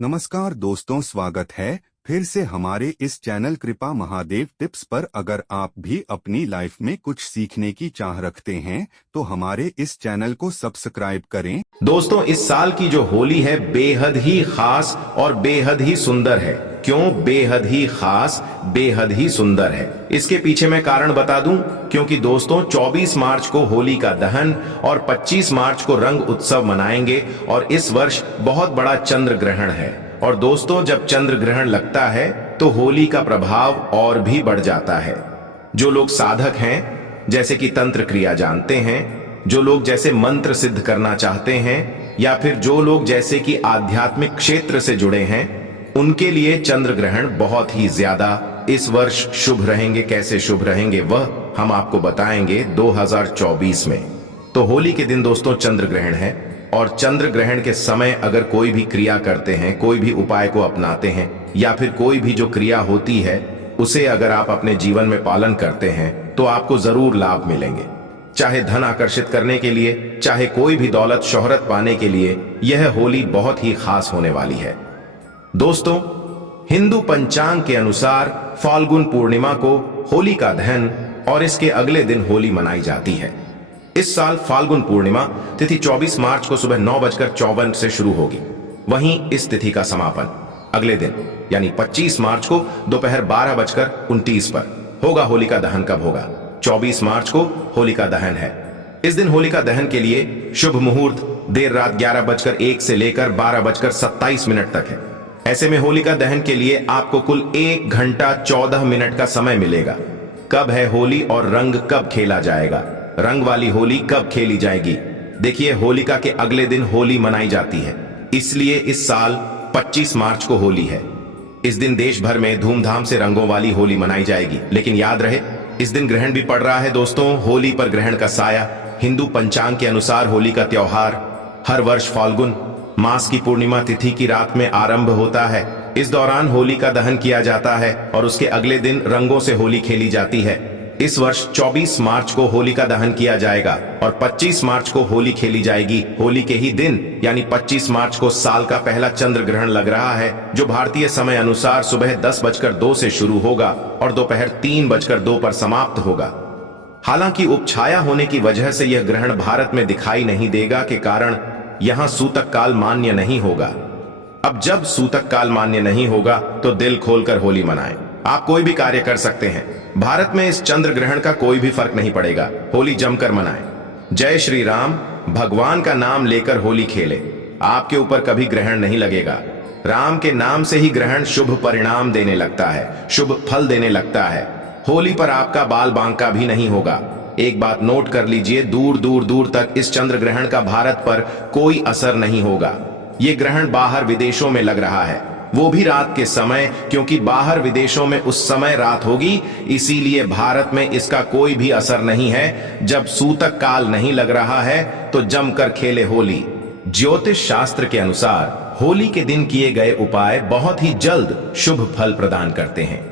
नमस्कार दोस्तों, स्वागत है फिर से हमारे इस चैनल कृपा महादेव टिप्स पर। अगर आप भी अपनी लाइफ में कुछ सीखने की चाह रखते हैं तो हमारे इस चैनल को सब्सक्राइब करें। दोस्तों, इस साल की जो होली है बेहद ही खास और बेहद ही सुंदर है। क्यों बेहद ही खास, बेहद ही सुंदर है? इसके पीछे मैं कारण बता दूं। क्योंकि दोस्तों 24 मार्च को होली का दहन और 25 मार्च को रंग उत्सव मनाएंगे और इस वर्ष बहुत बड़ा चंद्र ग्रहण है। और दोस्तों, जब चंद्र ग्रहण लगता है तो होली का प्रभाव और भी बढ़ जाता है। जो लोग साधक हैं, जैसे कि तंत्र क्रिया जानते हैं, जो लोग जैसे मंत्र सिद्ध करना चाहते हैं, या फिर जो लोग जैसे कि आध्यात्मिक क्षेत्र से जुड़े हैं, उनके लिए चंद्र ग्रहण बहुत ही ज्यादा इस वर्ष शुभ रहेंगे। कैसे शुभ रहेंगे वह हम आपको बताएंगे 2024 में। तो होली के दिन दोस्तों चंद्र ग्रहण है, और चंद्र ग्रहण के समय अगर कोई भी क्रिया करते हैं, कोई भी उपाय को अपनाते हैं, या फिर कोई भी जो क्रिया होती है उसे अगर आप अपने जीवन में पालन करते हैं तो आपको जरूर लाभ मिलेंगे। चाहे धन आकर्षित करने के लिए, चाहे कोई भी दौलत शोहरत पाने के लिए, यह होली बहुत ही खास होने वाली है। दोस्तों, हिंदू पंचांग के अनुसार फाल्गुन पूर्णिमा को होली का दहन और इसके अगले दिन होली मनाई जाती है। इस साल फाल्गुन पूर्णिमा तिथि 24 मार्च को सुबह 9:54 से शुरू होगी। वहीं इस तिथि का समापन अगले दिन यानी 25 मार्च को दोपहर 12:29 पर होगा। होलिका दहन कब होगा? 24 मार्च को होलिका दहन है। इस दिन होलिका दहन के लिए शुभ मुहूर्त देर रात 11:01 से लेकर 12:27 तक है। ऐसे में होलिका दहन के लिए आपको कुल 1 घंटा 14 मिनट का समय मिलेगा। कब है होली और रंग कब खेला जाएगा? रंग वाली होली कब खेली जाएगी? देखिए, होलिका के अगले दिन होली मनाई जाती है, इसलिए इस साल 25 मार्च को होली है। इस दिन देश भर में धूमधाम से रंगों वाली होली मनाई जाएगी। लेकिन याद रहे, इस दिन ग्रहण भी पड़ रहा है। दोस्तों, होली पर ग्रहण का साया हिंदू पंचांग के अनुसार होली का त्योहार हर वर्ष फाल्गुन मास की पूर्णिमा तिथि की रात में आरंभ होता है। इस दौरान होली का दहन किया जाता है और उसके अगले दिन रंगों से होली खेली जाती है। इस वर्ष 24 मार्च को होली का दहन किया जाएगा और 25 मार्च को होली खेली जाएगी। होली के ही दिन यानी 25 मार्च को साल का पहला चंद्र ग्रहण लग रहा है, जो भारतीय समय अनुसार सुबह 10:02 से शुरू होगा और दोपहर 3:02 पर समाप्त होगा। हालांकि उपछाया होने की वजह से यह ग्रहण भारत में दिखाई नहीं देगा के कारण यहां सूतक काल मान्य नहीं होगा। अब जब सूतक काल मान्य नहीं होगा तो दिल खोलकर होली मनाएं। आप कोई भी कार्य कर सकते हैं। भारत में इस चंद्र ग्रहण का कोई भी फर्क नहीं पड़ेगा। होली जमकर मनाएं। जय श्री राम। भगवान का नाम लेकर होली खेले। आपके ऊपर कभी ग्रहण नहीं लगेगा। राम के नाम से ही ग्रहण शुभ परिणाम देने लगता है, शुभ फल देने लगता है। होली पर आपका बाल बांका भी नहीं होगा। एक बात नोट कर लीजिए, दूर दूर दूर तक इस चंद्र ग्रहण का भारत पर कोई असर नहीं होगा। ये ग्रहण बाहर विदेशों में लग रहा है, वो भी रात के समय, क्योंकि बाहर विदेशों में उस समय रात होगी, इसीलिए भारत में इसका कोई भी असर नहीं है। जब सूतक काल नहीं लग रहा है तो जमकर खेले होली। ज्योतिष शास्त्र के अनुसार होली के दिन किए गए उपाय बहुत ही जल्द शुभ फल प्रदान करते हैं।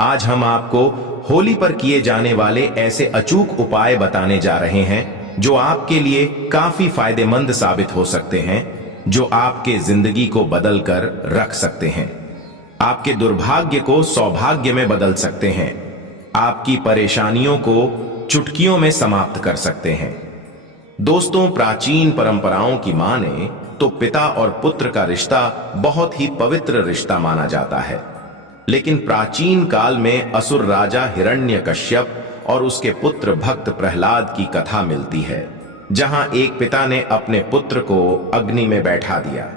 आज हम आपको होली पर किए जाने वाले ऐसे अचूक उपाय बताने जा रहे हैं जो आपके लिए काफी फायदेमंद साबित हो सकते हैं, जो आपके जिंदगी को बदल कर रख सकते हैं। आपके दुर्भाग्य को सौभाग्य में बदल सकते हैं। आपकी परेशानियों को चुटकियों में समाप्त कर सकते हैं। दोस्तों, प्राचीन परंपराओं की माने तो पिता और पुत्र का रिश्ता बहुत ही पवित्र रिश्ता माना जाता है। लेकिन प्राचीन काल में असुर राजा हिरण्यकश्यप और उसके पुत्र भक्त प्रहलाद की कथा मिलती है, जहां एक पिता ने अपने पुत्र को अग्नि में बैठा दिया,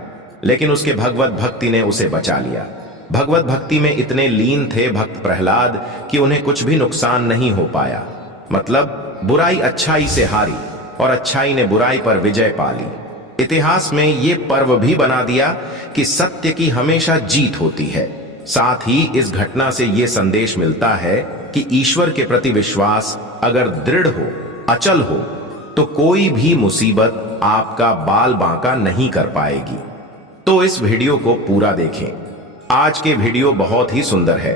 लेकिन उसके भगवत भक्ति ने उसे बचा लिया। भगवत भक्ति में इतने लीन थे भक्त प्रहलाद कि उन्हें कुछ भी नुकसान नहीं हो पाया। मतलब बुराई अच्छाई से हारी और अच्छाई ने बुराई पर विजय पा ली। इतिहास में यह पर्व भी बना दिया कि सत्य की हमेशा जीत होती है। साथ ही इस घटना से यह संदेश मिलता है कि ईश्वर के प्रति विश्वास अगर दृढ़ हो, अचल हो, तो कोई भी मुसीबत आपका बाल बांका नहीं कर पाएगी। तो इस वीडियो को पूरा देखें। आज के वीडियो बहुत ही सुंदर है।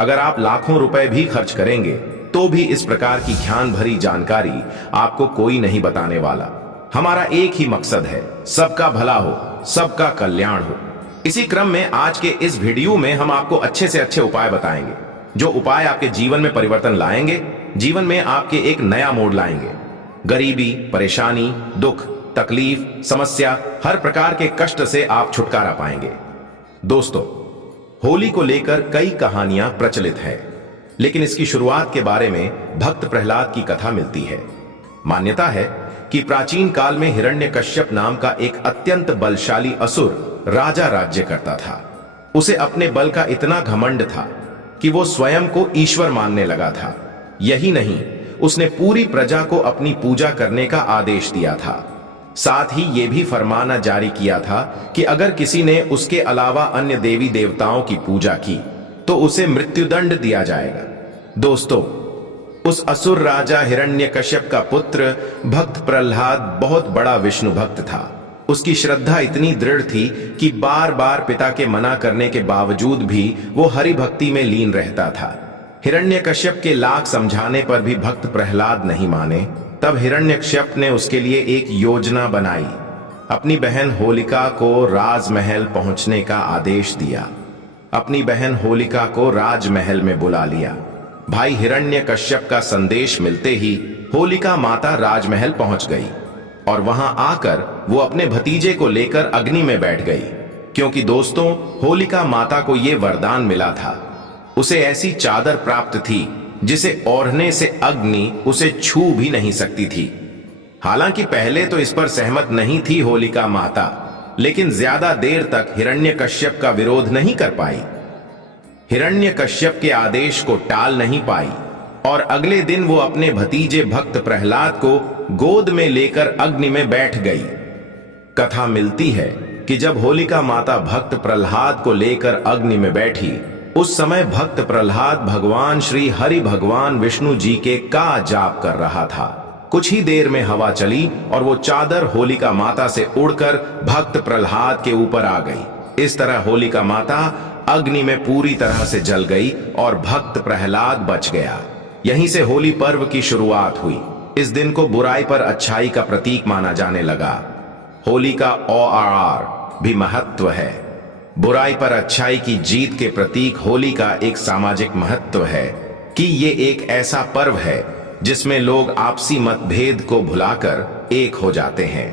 अगर आप लाखों रुपए भी खर्च करेंगे तो भी इस प्रकार की ज्ञान भरी जानकारी आपको कोई नहीं बताने वाला। हमारा एक ही मकसद है, सबका भला हो, सबका कल्याण हो। इसी क्रम में आज के इस वीडियो में हम आपको अच्छे से अच्छे उपाय बताएंगे, जो उपाय आपके जीवन में परिवर्तन लाएंगे, जीवन में आपके एक नया मोड़ लाएंगे। गरीबी, परेशानी, दुख, तकलीफ, समस्या, हर प्रकार के कष्ट से आप छुटकारा पाएंगे। दोस्तों, होली को लेकर कई कहानियां प्रचलित हैं, लेकिन इसकी शुरुआत के बारे में भक्त प्रहलाद की कथा मिलती है। मान्यता है कि प्राचीन काल में हिरण्यकश्यप नाम का एक अत्यंत बलशाली असुर राजा राज्य करता था। उसे अपने बल का इतना घमंड था कि वो स्वयं को ईश्वर मानने लगा था। यही नहीं, उसने पूरी प्रजा को अपनी पूजा करने का आदेश दिया था। साथ ही ये भी फरमाना जारी किया था कि अगर किसी ने उसके अलावा अन्य देवी देवताओं की पूजा की तो उसे मृत्युदंड दिया जाएगा। दोस्तों, उस असुर राजा हिरण्यकश्यप का पुत्र भक्त प्रहलाद बहुत बड़ा विष्णु भक्त था। उसकी श्रद्धा इतनी दृढ़ थी कि बार बार पिता के मना करने के बावजूद भी वो हरि भक्ति में लीन रहता था। हिरण्यकश्यप के लाख समझाने पर भी भक्त प्रहलाद नहीं माने। तब हिरण्यकश्यप ने उसके लिए एक योजना बनाई। अपनी बहन होलिका को राजमहल पहुंचने का आदेश दिया। अपनी बहन होलिका को राजमहल में बुला लिया। भाई हिरण्यकश्यप का संदेश मिलते ही होलिका माता राजमहल पहुंच गई और वहां आकर वो अपने भतीजे को लेकर अग्नि में बैठ गई, क्योंकि दोस्तों, होलिका माता को यह वरदान मिला था। उसे ऐसी चादर प्राप्त थी जिसे ओढ़ने से अग्नि उसे छू भी नहीं सकती थी। हालांकि पहले तो इस पर सहमत नहीं थी होलिका माता, लेकिन ज्यादा देर तक हिरण्यकश्यप का विरोध नहीं कर पाई। हिरण्यकश्यप के आदेश को टाल नहीं पाई और अगले दिन वो अपने भतीजे भक्त प्रहलाद को गोद में लेकर अग्नि में बैठ गई। कथा मिलती है कि जब होलिका माता भक्त प्रहलाद को लेकर अग्नि में बैठी, उस समय भक्त प्रहलाद भगवान श्री हरि भगवान विष्णु जी के का जाप कर रहा था। कुछ ही देर में हवा चली और वो चादर होलिका माता से उड़कर भक्त प्रहलाद के ऊपर आ गई। इस तरह होलिका माता अग्नि में पूरी तरह से जल गई और भक्त प्रहलाद बच गया। यहीं से होली पर्व की शुरुआत हुई। इस दिन को बुराई पर अच्छाई का प्रतीक माना जाने लगा। होली का और भी महत्व है। बुराई पर अच्छाई की जीत के प्रतीक होली का एक सामाजिक महत्व है कि ये एक ऐसा पर्व है जिसमें लोग आपसी मतभेद को भुलाकर एक हो जाते हैं।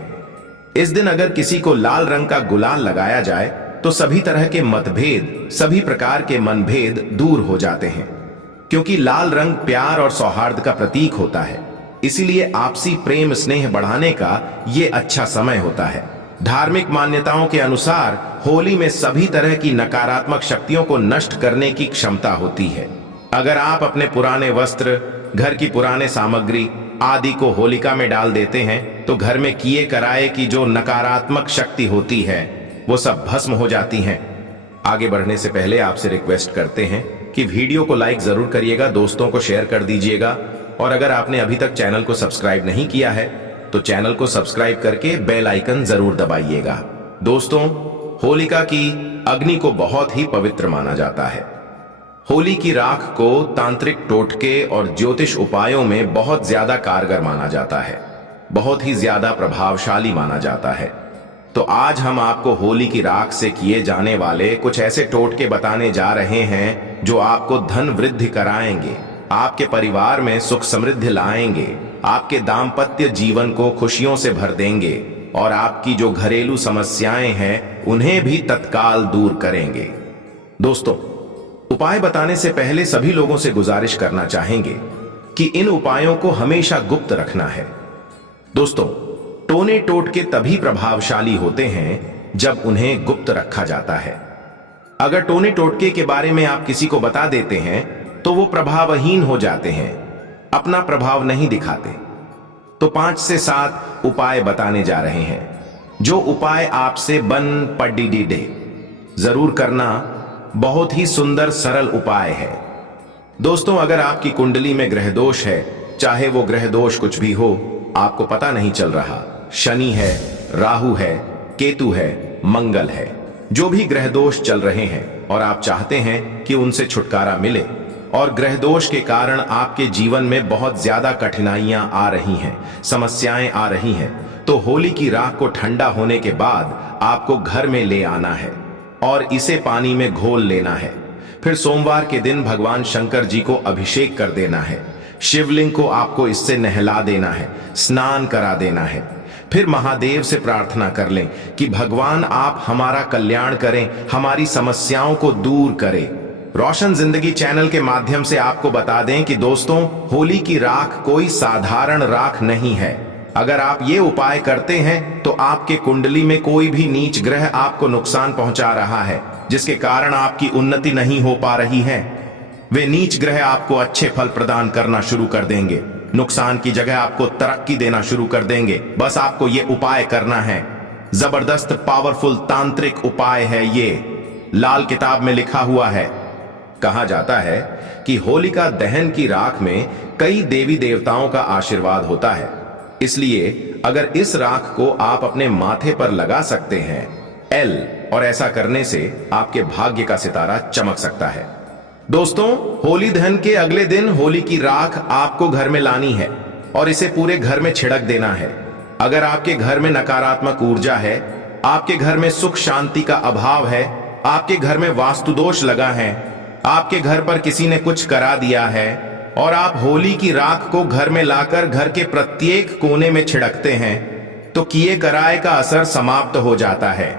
इस दिन अगर किसी को लाल रंग का गुलाल लगाया जाए तो सभी तरह के मतभेद, सभी प्रकार के मनभेद दूर हो जाते हैं, क्योंकि लाल रंग प्यार और सौहार्द का प्रतीक होता है। इसीलिए आपसी प्रेम स्नेह बढ़ाने का ये अच्छा समय होता है। धार्मिक मान्यताओं के अनुसार होली में सभी तरह की नकारात्मक शक्तियों को नष्ट करने की क्षमता होती है। अगर आप अपने पुराने वस्त्र, घर की पुराने सामग्री आदि को होलिका में डाल देते हैं तो घर में किए कराए की जो नकारात्मक शक्ति होती है वो सब भस्म हो जाती हैं। आगे बढ़ने से पहले आपसे रिक्वेस्ट करते हैं कि वीडियो को लाइक जरूर करिएगा, दोस्तों को शेयर कर दीजिएगा और अगर आपने अभी तक चैनल को सब्सक्राइब नहीं किया है तो चैनल को सब्सक्राइब करके बेल आइकन जरूर दबाइएगा। दोस्तों, होलिका की अग्नि को बहुत ही पवित्र माना जाता है। होली की राख को तांत्रिक टोटके और ज्योतिष उपायों में बहुत ज्यादा कारगर माना जाता है, बहुत ही ज्यादा प्रभावशाली माना जाता है। तो आज हम आपको होली की राख से किए जाने वाले कुछ ऐसे टोटके बताने जा रहे हैं जो आपको धन वृद्धि कराएंगे, आपके परिवार में सुख समृद्धि लाएंगे, आपके दाम्पत्य जीवन को खुशियों से भर देंगे और आपकी जो घरेलू समस्याएं हैं उन्हें भी तत्काल दूर करेंगे। दोस्तों, उपाय बताने से पहले सभी लोगों से गुजारिश करना चाहेंगे कि इन उपायों को हमेशा गुप्त रखना है। दोस्तों, टोने टोटके तभी प्रभावशाली होते हैं जब उन्हें गुप्त रखा जाता है। अगर टोने टोटके के बारे में आप किसी को बता देते हैं तो वो प्रभावहीन हो जाते हैं, अपना प्रभाव नहीं दिखाते। तो 5 से 7 उपाय बताने जा रहे हैं, जो उपाय आपसे बन पड्डी जरूर करना। बहुत ही सुंदर सरल उपाय है। दोस्तों, अगर आपकी कुंडली में ग्रह दोष है, चाहे वो ग्रह दोष कुछ भी हो, आपको पता नहीं चल रहा, शनि है, राहु है, केतु है, मंगल है, जो भी ग्रह दोष चल रहे हैं और आप चाहते हैं कि उनसे छुटकारा मिले और ग्रह दोष के कारण आपके जीवन में बहुत ज्यादा कठिनाइयां आ रही हैं, समस्याएं आ रही हैं, तो होली की राख को ठंडा होने के बाद आपको घर में ले आना है। और इसे पानी में घोल लेना है। फिर सोमवार के दिन भगवान शंकर जी को अभिषेक कर देना है। शिवलिंग को आपको इससे नहला देना है, स्नान करा देना है। फिर महादेव से प्रार्थना कर लें कि भगवान आप हमारा कल्याण करें, हमारी समस्याओं को दूर करें। रोशन जिंदगी चैनल के माध्यम से आपको बता दें कि दोस्तों, होली की राख कोई साधारण राख नहीं है। अगर आप ये उपाय करते हैं तो आपके कुंडली में कोई भी नीच ग्रह आपको नुकसान पहुंचा रहा है, जिसके कारण आपकी उन्नति नहीं हो पा रही है, वे नीच ग्रह आपको अच्छे फल प्रदान करना शुरू कर देंगे। नुकसान की जगह आपको तरक्की देना शुरू कर देंगे। बस आपको ये उपाय करना है। जबरदस्त पावरफुल तांत्रिक उपाय है ये, लाल किताब में लिखा हुआ है। कहा जाता है कि होलिका दहन की राख में कई देवी देवताओं का आशीर्वाद होता है, इसलिए अगर इस राख को आप अपने माथे पर लगा सकते हैं एल, और ऐसा करने से आपके भाग्य का सितारा चमक सकता है। दोस्तों, होली दहन के अगले दिन होली की राख आपको घर में लानी है और इसे पूरे घर में छिड़क देना है। अगर आपके घर में नकारात्मक ऊर्जा है, आपके घर में सुख शांति का अभाव है, आपके घर में वास्तु दोष लगा है, आपके घर पर किसी ने कुछ करा दिया है और आप होली की राख को घर में लाकर घर के प्रत्येक कोने में छिड़कते हैं, तो किए कराए का असर समाप्त हो जाता है।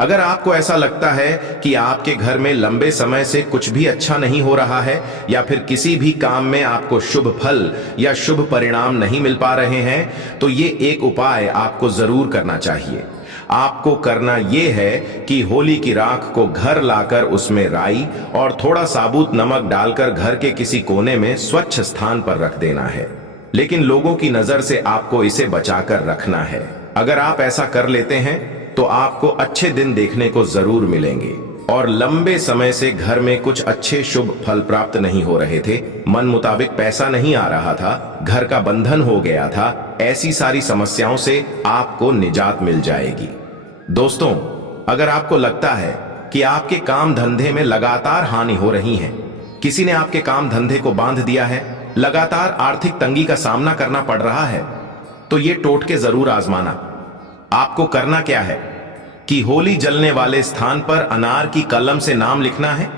अगर आपको ऐसा लगता है कि आपके घर में लंबे समय से कुछ भी अच्छा नहीं हो रहा है या फिर किसी भी काम में आपको शुभ फल या शुभ परिणाम नहीं मिल पा रहे हैं, तो ये एक उपाय आपको जरूर करना चाहिए। आपको करना यह है कि होली की राख को घर लाकर उसमें राई और थोड़ा साबुत नमक डालकर घर के किसी कोने में स्वच्छ स्थान पर रख देना है, लेकिन लोगों की नजर से आपको इसे बचाकर रखना है। अगर आप ऐसा कर लेते हैं तो आपको अच्छे दिन देखने को जरूर मिलेंगे। और लंबे समय से घर में कुछ अच्छे शुभ फल प्राप्त नहीं हो रहे थे, मन मुताबिक पैसा नहीं आ रहा था, घर का बंधन हो गया था, ऐसी सारी समस्याओं से आपको निजात मिल जाएगी। दोस्तों, अगर आपको लगता है कि आपके काम धंधे में लगातार हानि हो रही है, किसी ने आपके काम धंधे को बांध दिया है, लगातार आर्थिक तंगी का सामना करना पड़ रहा है, तो ये टोटके जरूर आजमाना। आपको करना क्या है कि होली जलने वाले स्थान पर अनार की कलम से नाम लिखना है।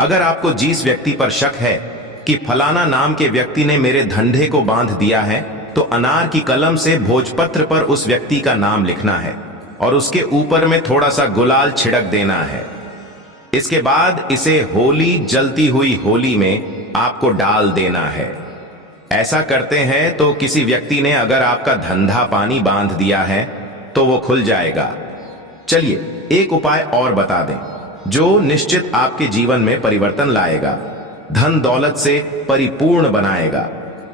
अगर आपको जिस व्यक्ति पर शक है कि फलाना नाम के व्यक्ति ने मेरे धंधे को बांध दिया है, तो अनार की कलम से भोजपत्र पर उस व्यक्ति का नाम लिखना है और उसके ऊपर में थोड़ा सा गुलाल छिड़क देना है। इसके बाद इसे होली जलती हुई होली में आपको डाल देना है। ऐसा करते हैं तो किसी व्यक्ति ने अगर आपका धंधा पानी बांध दिया है तो वो खुल जाएगा। चलिए एक उपाय और बता दें जो निश्चित आपके जीवन में परिवर्तन लाएगा, धन दौलत से परिपूर्ण बनाएगा।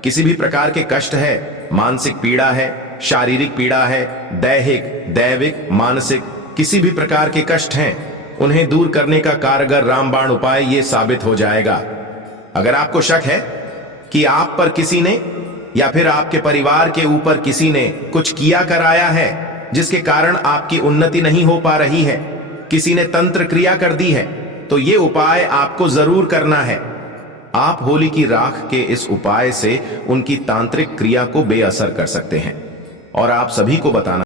किसी भी प्रकार के कष्ट है, मानसिक पीड़ा है, शारीरिक पीड़ा है, दैहिक दैविक मानसिक किसी भी प्रकार के कष्ट हैं, उन्हें दूर करने का कारगर रामबाण उपाय ये साबित हो जाएगा। अगर आपको शक है कि आप पर किसी ने या फिर आपके परिवार के ऊपर किसी ने कुछ किया कराया है जिसके कारण आपकी उन्नति नहीं हो पा रही है, किसी ने तंत्र क्रिया कर दी है, तो ये उपाय आपको जरूर करना है। आप होली की राख के इस उपाय से उनकी तांत्रिक क्रिया को बेअसर कर सकते हैं और आप सभी को बताना